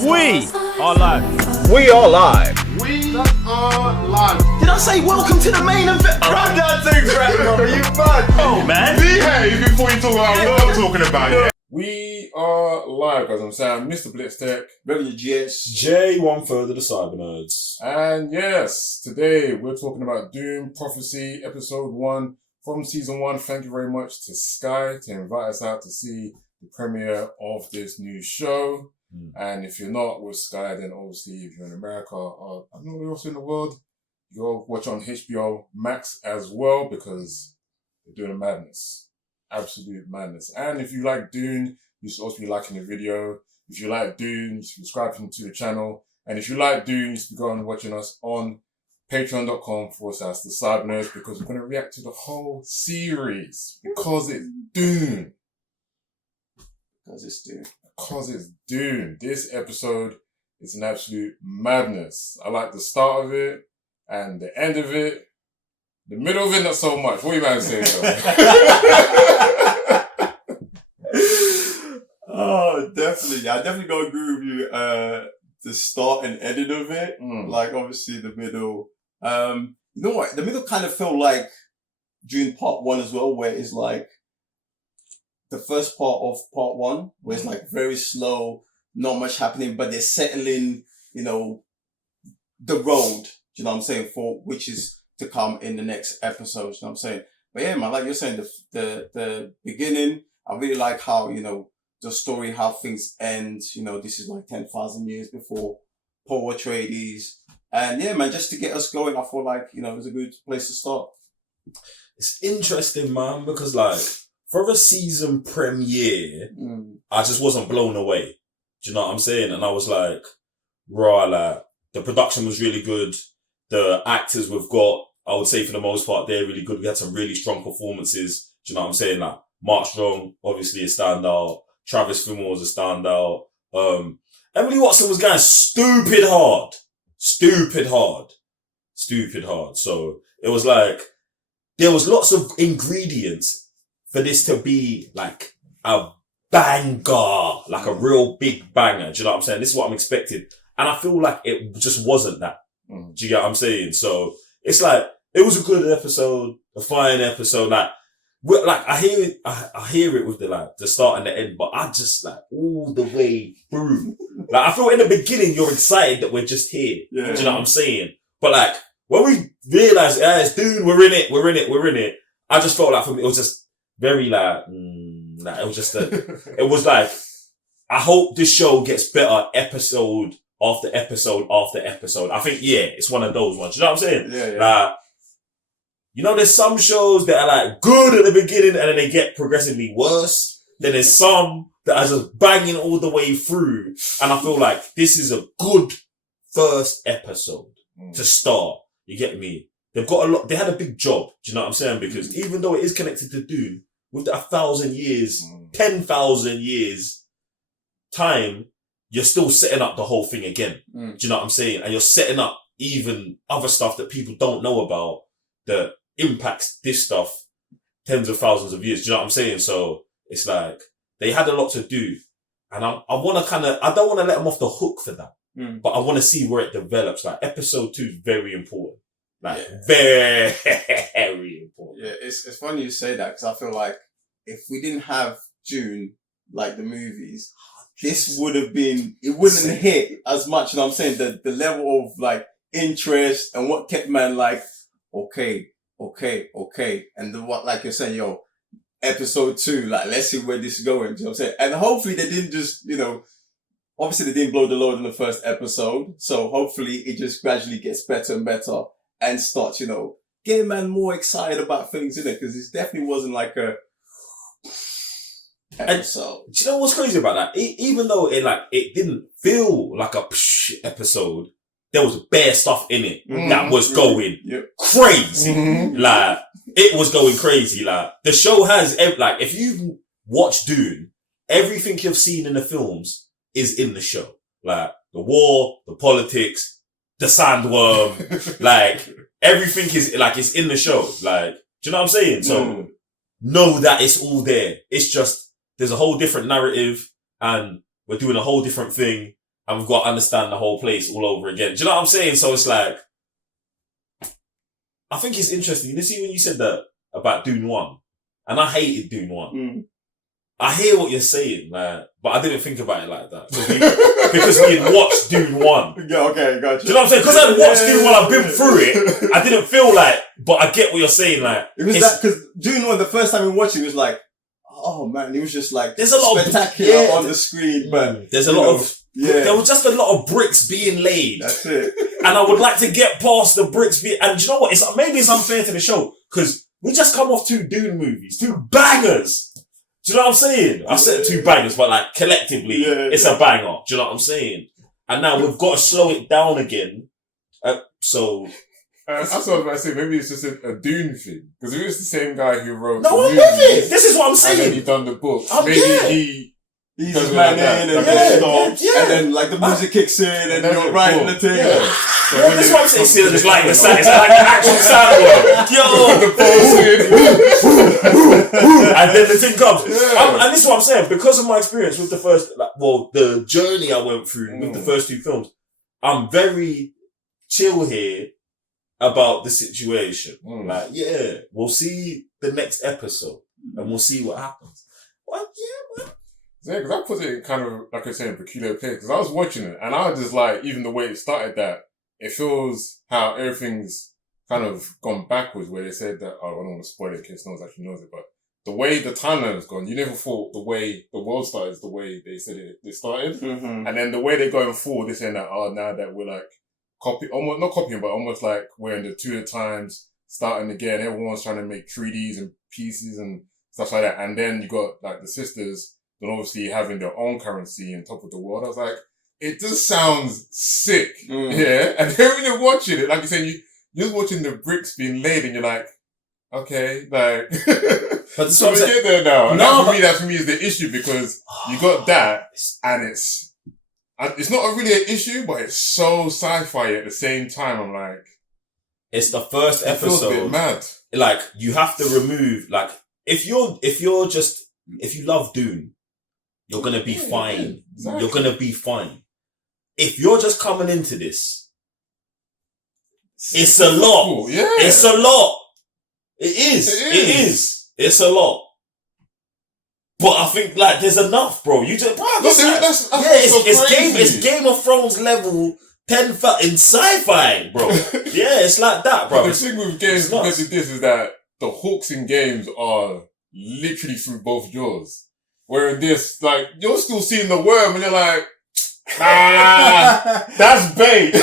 We are live. We are live. We are live. Did I say welcome to the main event? Run that thing right, brother. You mad? Oh, man. Behave before you talk about what I'm talking about, yeah? We are live, guys. I'm Sam, Mr. Blitz Tech. WGS. J, 1/3 of the Cyber Nerds. And yes, today we're talking about Dune Prophecy, episode 1 from season 1. Thank you very much to Sky to invite us out to see the premiere of this new show. And if you're not with Sky, then obviously if you're in America or I don't know where else in the world, you'll watch on HBO Max as well because they're doing a madness. Absolute madness. And if you like Dune, you should also be liking the video. If you like Dune, you should subscribe to the channel. And if you like Dune, you should be going and watching us on patreon.com/the Cyber Nerds because we're going to react to the whole series because it's Dune. Because it's Dune. Because it's Dune. This episode is an absolute madness. I like the start of it and the end of it. The middle of it, not so much. What are you man saying though? Oh, definitely. I definitely gotta agree with you. The start and ending of it. Like, obviously, the middle. You know what? The middle kind of felt like Dune Part 1 as well, where it's like the first part of Part 1, where it's like very slow, not much happening, but they're settling, you know, the road, you know what I'm saying, for which is to come in the next episode, you know what I'm saying? But yeah, man, like you're saying, the beginning, I really like how, you know, the story, how things end, you know, this is like 10,000 years before Paul Atreides. And yeah, man, just to get us going, I feel like, you know, it was a good place to start. It's interesting, man, because like, for a season premiere, I just wasn't blown away. Do you know what I'm saying? And I was like, right, like, the production was really good. The actors we've got, I would say for the most part, they're really good. We had some really strong performances. Do you know what I'm saying? Like, Mark Strong, obviously a standout. Travis Fimmel was a standout. Emily Watson was going stupid hard. So it was like, there was lots of ingredients for this to be like a banger, like a real big banger. Do you know what I'm saying? This is what I'm expecting. And I feel like it just wasn't that. Do you get what I'm saying? So it's like, it was a good episode, a fine episode. Like I hear it with the start and the end, but I just like all the way through. Like I feel in the beginning, you're excited that we're just here. Yeah. Do you know what I'm saying? But like when we realized, it's Dune, we're in it. I just felt like for me, it was just very like it was just it was like, I hope this show gets better episode after episode after episode. I think, yeah, it's one of those ones. You know what I'm saying? Yeah. Like, you know, there's some shows that are like good at the beginning and then they get progressively worse. Then there's some that are just banging all the way through. And I feel like this is a good first episode to start. You get me? They've got a lot, they had a big job. Do you know what I'm saying? Because even though it is connected to Dune, with 1,000 years, 10,000 years time, you're still setting up the whole thing again. Do you know what I'm saying? And you're setting up even other stuff that people don't know about that impacts this stuff tens of thousands of years. Do you know what I'm saying? So it's like, they had a lot to do. And I want to I don't want to let them off the hook for that. But I want to see where it develops. Like episode 2 is very important. Like, very important. Yeah, it's funny you say that because I feel like if we didn't have Dune, like the movies, this would have been, it wouldn't hit as much, you know what I'm saying? The level of like interest and what kept man like, okay. And what, like you're saying, episode 2, like, let's see where this is going, you know what I'm saying? And hopefully they didn't just, you know, obviously they didn't blow the load in the first episode. So hopefully it just gradually gets better and better. And start, you know, getting man more excited about things, in it, because it definitely wasn't like a episode. And do you know what's crazy about that? Even though it didn't feel like a episode, there was bare stuff in it that was going crazy. Like, it was going crazy. Like, the show has, like, if you've watched Dune, everything you've seen in the films is in the show. Like, the war, the politics, the sandworm, like, everything is, like, it's in the show. Like, do you know what I'm saying? So, know that it's all there. It's just, there's a whole different narrative and we're doing a whole different thing. and we've got to understand the whole place all over again. Do you know what I'm saying? So it's like, I think it's interesting. You see when you said that about Dune 1, and I hated Dune 1. I hear what you're saying, like, but I didn't think about it like that. Because we had watched Dune 1. Yeah, okay, gotcha. Do you know what I'm saying? Because I'd watched Dune 1, I've been through it, I didn't feel like, but I get what you're saying, like. It was that, because Dune 1, the first time we watched it, was like, oh man, it was just like, there's a lot spectacular on the screen, but. There's a lot of, there was just a lot of bricks being laid. That's it. And I would like to get past the bricks being, and do you know what? Maybe it's unfair to the show, because we just come off 2 Dune movies, 2 bangers. Do you know what I'm saying? I said 2 bangers, but like collectively, it's a banger. Do you know what I'm saying? And now we've got to slow it down again. That's what I was about to say. Maybe it's just a Dune thing. Because if it's the same guy who wrote No, the I'm movies, with it. This is what I'm saying. and then he done the books. I'm Maybe there. He's just man in and then stops, and then like the music kikes in and then you're it's writing cool. the thing. So Yeah, that's what I'm saying. See, it's like the sound, it's like the actual sound. Yo, and then the thing comes. And this is what I'm saying. Because of my experience with the first, the journey I went through with the first 2 films, I'm very chill here about the situation. Like, yeah, we'll see the next episode and we'll see what happens. Well, yeah, man. Yeah, because I put it in kind of, like I said, in peculiar place. Because I was watching it, and I was just like, even the way it started, that it feels how everything's kind of gone backwards, where they said that, I don't want to spoil it in case no one actually knows it, but the way the timeline has gone, you never thought the way the world started is the way they said it started. Mm-hmm. And then the way they're going forward, they're saying that, now that we're like, not copying, but almost like we're in the Tudor times, starting again, everyone's trying to make 3Ds and pieces and stuff like that. And then you got like the sisters, and obviously having their own currency on top of the world. I was like, it just sounds sick. Yeah. And then when you're watching it, like you said, you're just watching the bricks being laid and you're like, okay, like, but so we get there now. And that for me is the issue, because you got that and it's not really an issue, but it's so sci-fi at the same time. I'm like, it's the first it feels a episode. bit mad. Like, you have to remove, like, if you love Dune, you're gonna be fine. Yeah, exactly. You're gonna be fine. If you're just coming into this, it's a lot. Cool. Yeah. It's a lot. It is. It's a lot. But I think, like, there's enough, bro. You just, bro, it's Game of Thrones level 10 in sci-fi, bro. Yeah, it's like that, bro. But the thing with games because of this is that the hooks in games are literally through both jaws. Where in this, like, you're still seeing the worm and you're like, that's bait.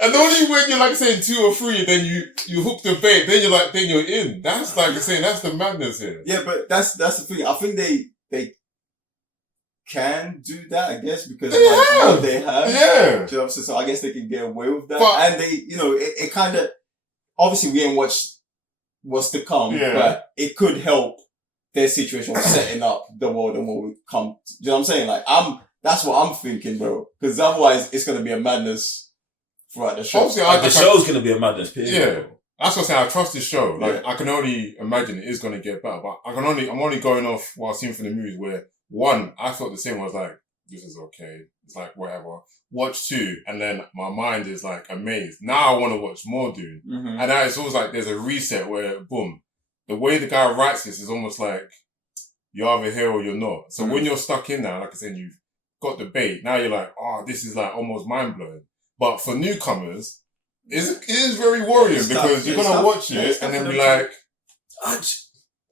And only when you're like saying 2 or 3, then you hook the bait, then you're in. That's like you're saying, that's the madness here. Yeah, but that's the thing. I think they can do that, I guess, because what they have. Yeah. You know, so I guess they can get away with that. And they, it kind of, obviously we ain't watched what's to come, but it could help their situation of setting up the world and what we come to. You know what I'm saying? Like, that's what I'm thinking, bro. Because otherwise it's going to be a madness throughout the show. Obviously, the show's going to be a madness, period. Yeah. That's what I'm saying. I trust this show. Like, I can only imagine it is going to get better, but I'm only going off what I've seen from the movies where, 1, I felt the same. I was like, this is okay. It's like, whatever. Watch 2, and then my mind is like amazed. Now I want to watch more Dune. And now it's always like there's a reset where, boom, the way the guy writes this is almost like you're either here or you're not. So when you're stuck in there, like I said, you've got the bait. Now you're like, this is like almost mind blowing. But for newcomers, it is very worrying because you're going to watch it and then be like,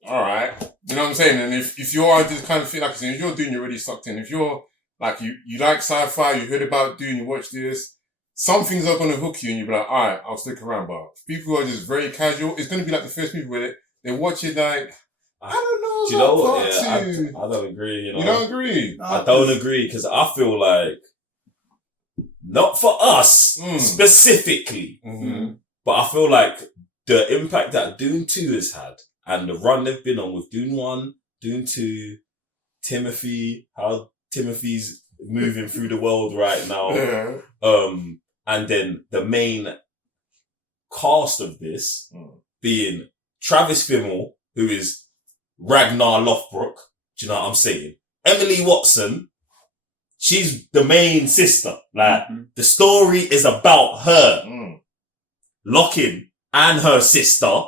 all right. You know what I'm saying? And if you're this kind of feel like if you're Dune, you're already sucked in. If you're like, you like sci-fi, you heard about Dune, you watch this, some things are going to hook you and you'll be like, all right, I'll stick around. But people who are just very casual, it's going to be like the first movie where they watch it like, I don't know. Do you know what? Yeah, I don't agree. You don't agree? I don't agree because I feel like not for us specifically, but I feel like the impact that Dune 2 has had and the run they've been on with Dune 1, Dune 2, how Timothy's moving through the world right now, and then the main cast of this being Travis Fimmel, who is Ragnar Lothbrok, do you know what I'm saying? Emily Watson, she's the main sister. Like, the story is about her. Locking and her sister,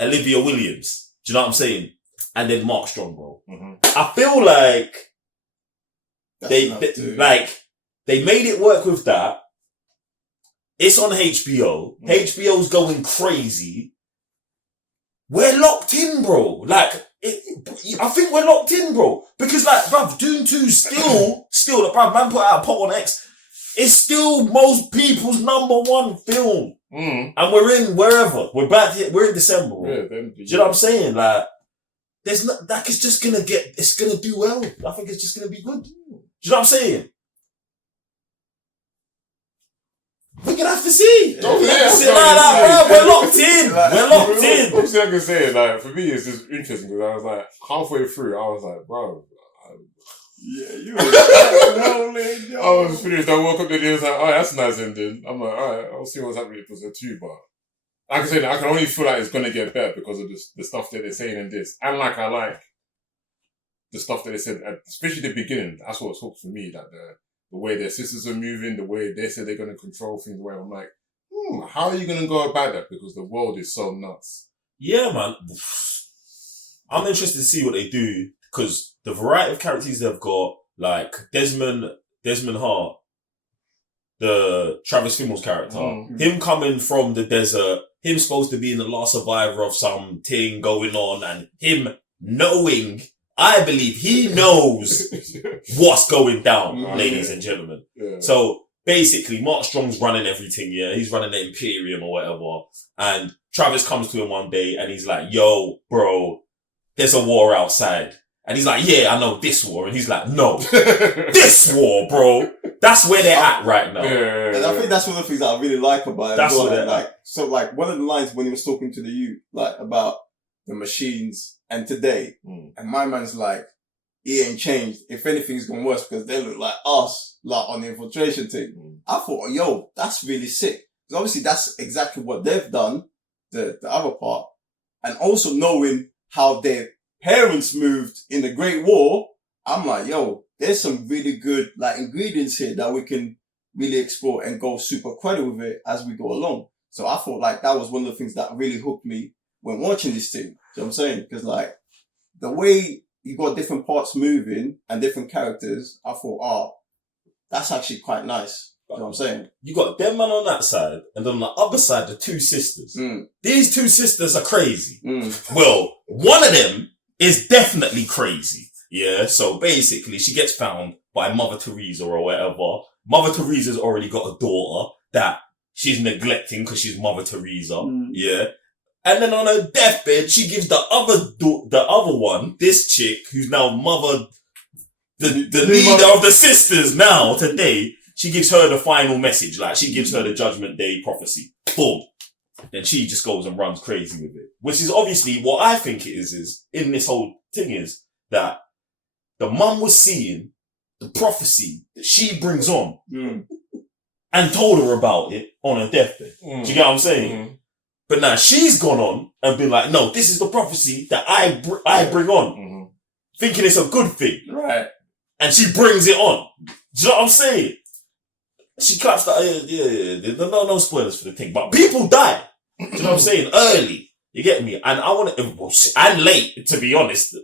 Olivia Williams. Do you know what I'm saying? And then Mark Strong, bro. I feel like they made it work with that. It's on HBO. HBO's going crazy. We're locked in, bro. Like, I think we're locked in, bro. Because, like, bruv, Dune 2 still, like, bruv, man put out a poll on X. It's still most people's number one film. And we're in wherever. We're in December, bro. Yeah, do you know what I'm saying? Like, there's not, like, it's gonna do well. I think it's just gonna be good. Do you know what I'm saying? We're gonna have to see. Bro, we're locked in. We're locked in. Obviously, I can say, like, for me, it's just interesting because I was like, halfway through, I was like, bro. You I was finished. I woke up the day, I was like, oh, that's a nice ending. I'm like, alright, I'll see what's happening with episode 2, but I can say that I can only feel like it's gonna get better because of the stuff that they're saying in this. And like, I like the stuff that they said, especially the beginning. That's what hooked for me, that the way their sisters are moving, the way they said they're gonna control things, where I'm like, how are you gonna go about that? Because the world is so nuts. Yeah, man. I'm interested to see what they do, because the variety of characters they've got, like Desmond Hart, the Travis Fimmell's character, him coming from the desert, him supposed to be the last survivor of some thing going on, and him knowing, I believe he knows what's going down, ladies and gentlemen. Yeah. So basically, Mark Strong's running everything, yeah? He's running the Imperium or whatever. And Travis comes to him one day and he's like, yo, bro, there's a war outside. And he's like, yeah, I know this war. And he's like, no, this war, bro. That's where they're at right now. And I think that's one of the things that I really like about it. That's well. what they're like. So, like, one of the lines when he was talking to the youth, like, about the machines and today, and my man's like, he ain't changed. If anything, it's gone worse because they look like us, like, on the infiltration team. I thought, yo, that's really sick. Because obviously that's exactly what they've done, the other part. And also knowing how their parents moved in the Great War, I'm like, yo, there's some really good, like, ingredients here that we can really explore and go super quality with it as we go along. So I thought, like, that was one of the things that really hooked me when watching this thing. You know what I'm saying? Because, like, the way you got different parts moving and different characters, I thought, that's actually quite nice. You know what I'm saying? You got them man on that side, and on the other side, the two sisters. These two sisters are crazy. Well, one of them is definitely crazy. Yeah, so basically, she gets found by Mother Teresa or whatever. Mother Teresa's already got a daughter that she's neglecting because she's Mother Teresa. Yeah. And then on her deathbed, she gives the other one, this chick, who's now the leader of the sisters now, today, she gives her the final message. Like, she gives her the Judgment Day prophecy. Boom. Then she just goes and runs crazy with it. Which is obviously what I think it is in this whole thing is that the mum was seeing the prophecy that she brings on and told her about it on her deathbed. Do you get what I'm saying? But now she's gone on and been like, no, this is the prophecy that I bring on. Thinking it's a good thing. Right. And she brings it on. Do you know what I'm saying? She claps that, yeah. No spoilers for the thing. But people die. Do you know what I'm saying? Early. You get me? And I want to, and late, to be honest.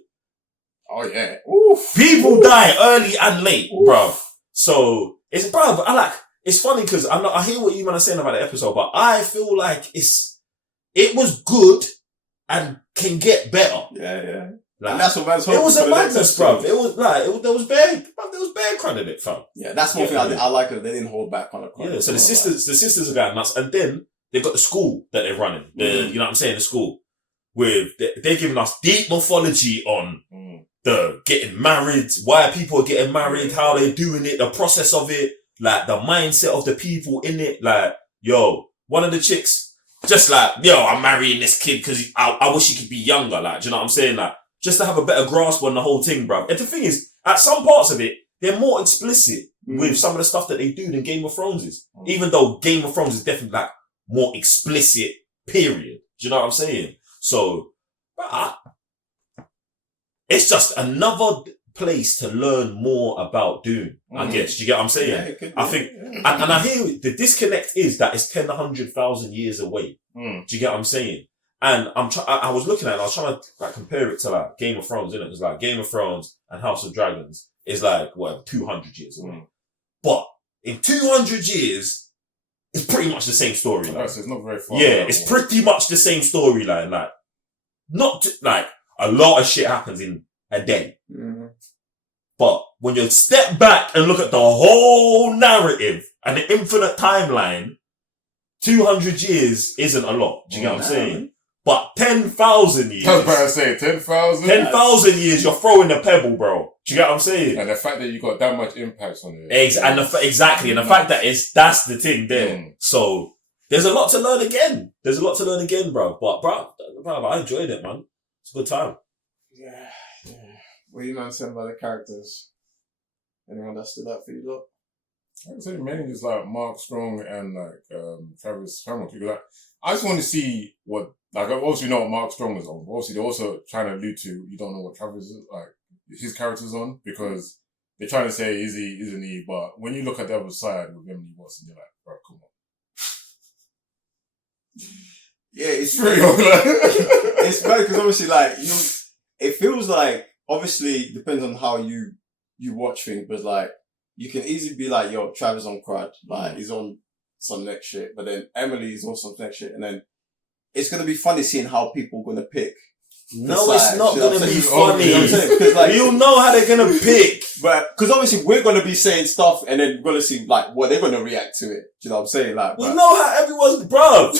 Oh, yeah. Oof. People die early and late, bruv. So, it's, bruv, it's funny because I hear what you man are saying about the episode, but I feel like it was good and can get better. Yeah. Like, and that's what man's hoping. It was a madness, bruv. It was like, there was bare credit it, fam. Yeah, that's one thing I like that they didn't hold back on the credit. Yeah, so the sisters are going nuts. And then they've got the school that they're running. You know what I'm saying? The school. They're giving us deep mythology on the getting married, why people are getting married, how they're doing it, the process of it, like the mindset of the people in it. Like, yo, one of the chicks, just like, yo, I'm marrying this kid because I wish he could be younger. Like, do you know what I'm saying? Like, just to have a better grasp on the whole thing, bruv. And the thing is, at some parts of it, they're more explicit with some of the stuff that they do than Game of Thrones is. Even though Game of Thrones is definitely like more explicit, period. Do you know what I'm saying? So, it's just another place to learn more about Dune. I guess. Do you get what I'm saying? Yeah, it could be. I think, and I hear the disconnect is that it's 100,000 years away. Do you get what I'm saying? And I was looking at it, I was trying to like compare it to like Game of Thrones, innit? It's like Game of Thrones and House of Dragons is like, whatever, 200 years away. But in 200 years, it's pretty much the same storyline. So it's not very far. Yeah, it's pretty much the same storyline. Like, like, a lot of shit happens in a day. Mm-hmm. But when you step back and look at the whole narrative and the infinite timeline, 200 years isn't a lot. Do you get what I'm saying? But 10,000 years. I was about to say 10,000. 10,000 years, you're throwing a pebble, bro. Do you get what I'm saying? And the fact that you got that much impact on it. Exactly. And the fact that that's the thing there. So, there's a lot to learn again. Bro. But, bro, I enjoyed it, man. It's a good time. Yeah. What are you saying about the characters? Anyone that stood out for you, though? I would say mainly just like Mark Strong and like Travis Fimmel. Because like, I just want to see what, like, obviously we know what Mark Strong is on. But obviously they're also trying to allude to, you don't know what Travis is, like, his character's on, because they're trying to say, is he, isn't he? But when you look at the other side with Emily Watson, you're like, bro, come on. Yeah, it's real. It's bad because obviously, like, you know, it feels like, obviously, it depends on how you watch things, but like, you can easily be like, yo, Travis on crud, like, he's on some next shit, but then Emily is on some next shit, and then it's gonna be funny seeing how people are gonna pick. No, it's not gonna be funny. You know what I'm saying? Because like, you'll know how they're gonna pick. But, because obviously we're gonna be saying stuff, and then we're gonna see, like, what they're gonna react to it. Do you know what I'm saying? Like, we know how everyone's, bruv.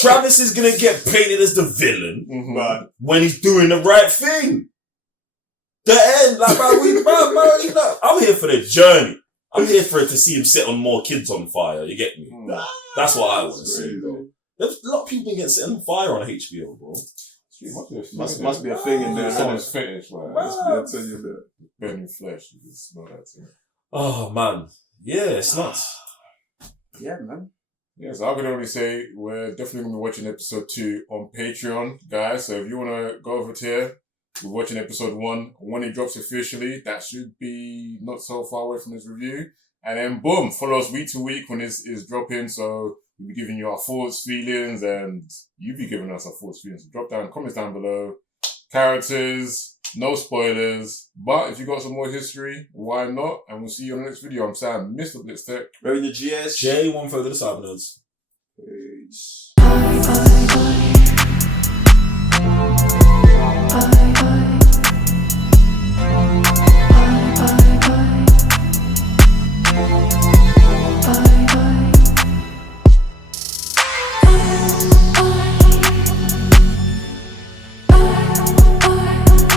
Travis is gonna get painted as the villain when he's doing the right thing. The end, like, bro, you know, I'm here for the journey. I'm here for it to see him set on more kids on fire. You get me? That's what I want to see, bro. There's a lot of people getting set on fire on HBO, bro. Must be a thing in there. Someone's fetish, like, I'll tell you that. burning flesh. You can smell that too. Oh man, yeah, it's nuts. Yeah, man. Yeah, so I can only say we're definitely going to be watching episode 2 on Patreon, guys. So if you want to go over to here, we're watching episode 1. When it drops officially, that should be not so far away from this review. And then boom, follow us week to week when it's dropping. So we'll be giving you our thoughts, feelings, and you'll be giving us our thoughts, feelings. So drop down comments down below. Characters, no spoilers. But if you got some more history, why not? And we'll see you on the next video. I'm Sam, Mr. Blitztech. Revenue GS. Jay, one further to cyber nodes. Peace. Bye.